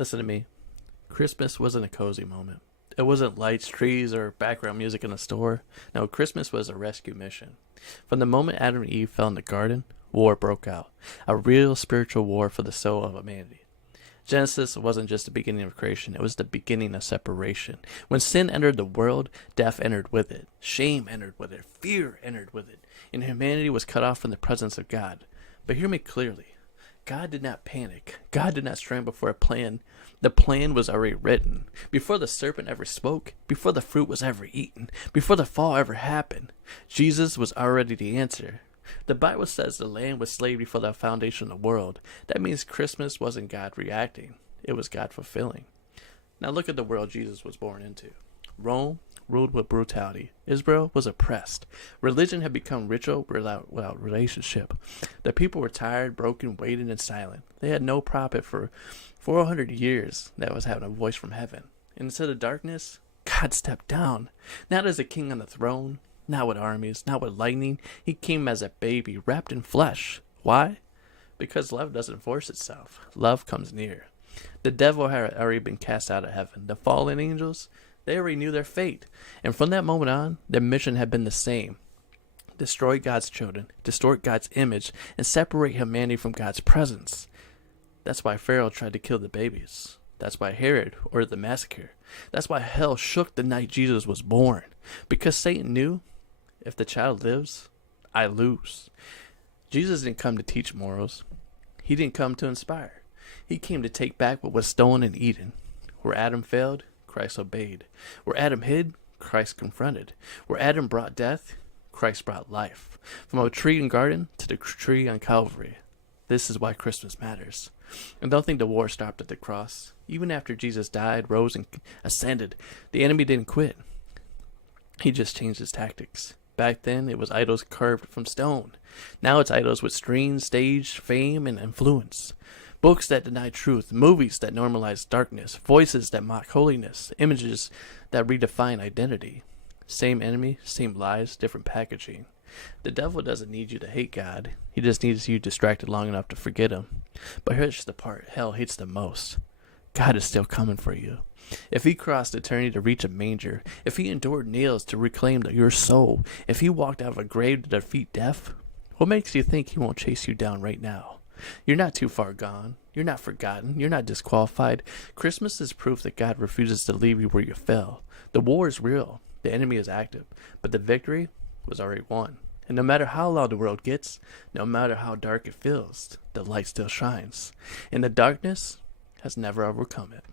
Listen to me. Christmas wasn't a cozy moment. It wasn't lights, trees, or background music in a store. No, Christmas was a rescue mission. From the moment Adam and Eve fell in the garden, war broke out. A real spiritual war for the soul of humanity. Genesis wasn't just the beginning of creation, it was the beginning of separation. When sin entered the world, death entered with it. Shame entered with it. Fear entered with it. And humanity was cut off from the presence of God. But hear me clearly. God did not panic. God did not scramble for a plan. The plan was already written. Before the serpent ever spoke, before the fruit was ever eaten, before the fall ever happened, Jesus was already the answer. The Bible says the land was slain before the foundation of the world. That means Christmas wasn't God reacting. It was God fulfilling. Now look at the world Jesus was born into. Rome ruled with brutality. Israel was oppressed. Religion had become ritual without relationship. The people were tired, broken, waiting, and silent. They had no prophet for 400 years that was having a voice from heaven. And instead of darkness, God stepped down. Not as a king on the throne, not with armies, not with lightning. He came as a baby, wrapped in flesh. Why? Because love doesn't force itself. Love comes near. The devil had already been cast out of heaven. The fallen angels, they already knew their fate. And from that moment on, their mission had been the same. Destroy God's children, distort God's image, and separate humanity from God's presence. That's why Pharaoh tried to kill the babies. That's why Herod ordered the massacre. That's why hell shook the night Jesus was born. Because Satan knew, if the child lives, I lose. Jesus didn't come to teach morals. He didn't come to inspire. He came to take back what was stolen in Eden. Where Adam failed, Christ obeyed. Where Adam hid, Christ confronted. Where Adam brought death, Christ brought life. From a tree in garden to the tree on Calvary. This is why Christmas matters. And don't think the war stopped at the cross. Even after Jesus died, rose, and ascended, the enemy didn't quit. He just changed his tactics. Back then, it was idols carved from stone. Now it's idols with screens, stage, fame, and influence. Books that deny truth, movies that normalize darkness, voices that mock holiness, images that redefine identity. Same enemy, same lies, different packaging. The devil doesn't need you to hate God. He just needs you distracted long enough to forget him. But here's the part hell hates the most. God is still coming for you. If he crossed eternity to reach a manger, if he endured nails to reclaim your soul, if he walked out of a grave to defeat death, what makes you think he won't chase you down right now? You're not too far gone. You're not forgotten. You're not disqualified. Christmas is proof that God refuses to leave you where you fell. The war is real. The enemy is active. But the victory was already won. And no matter how loud the world gets, no matter how dark it feels, the light still shines. And the darkness has never overcome it.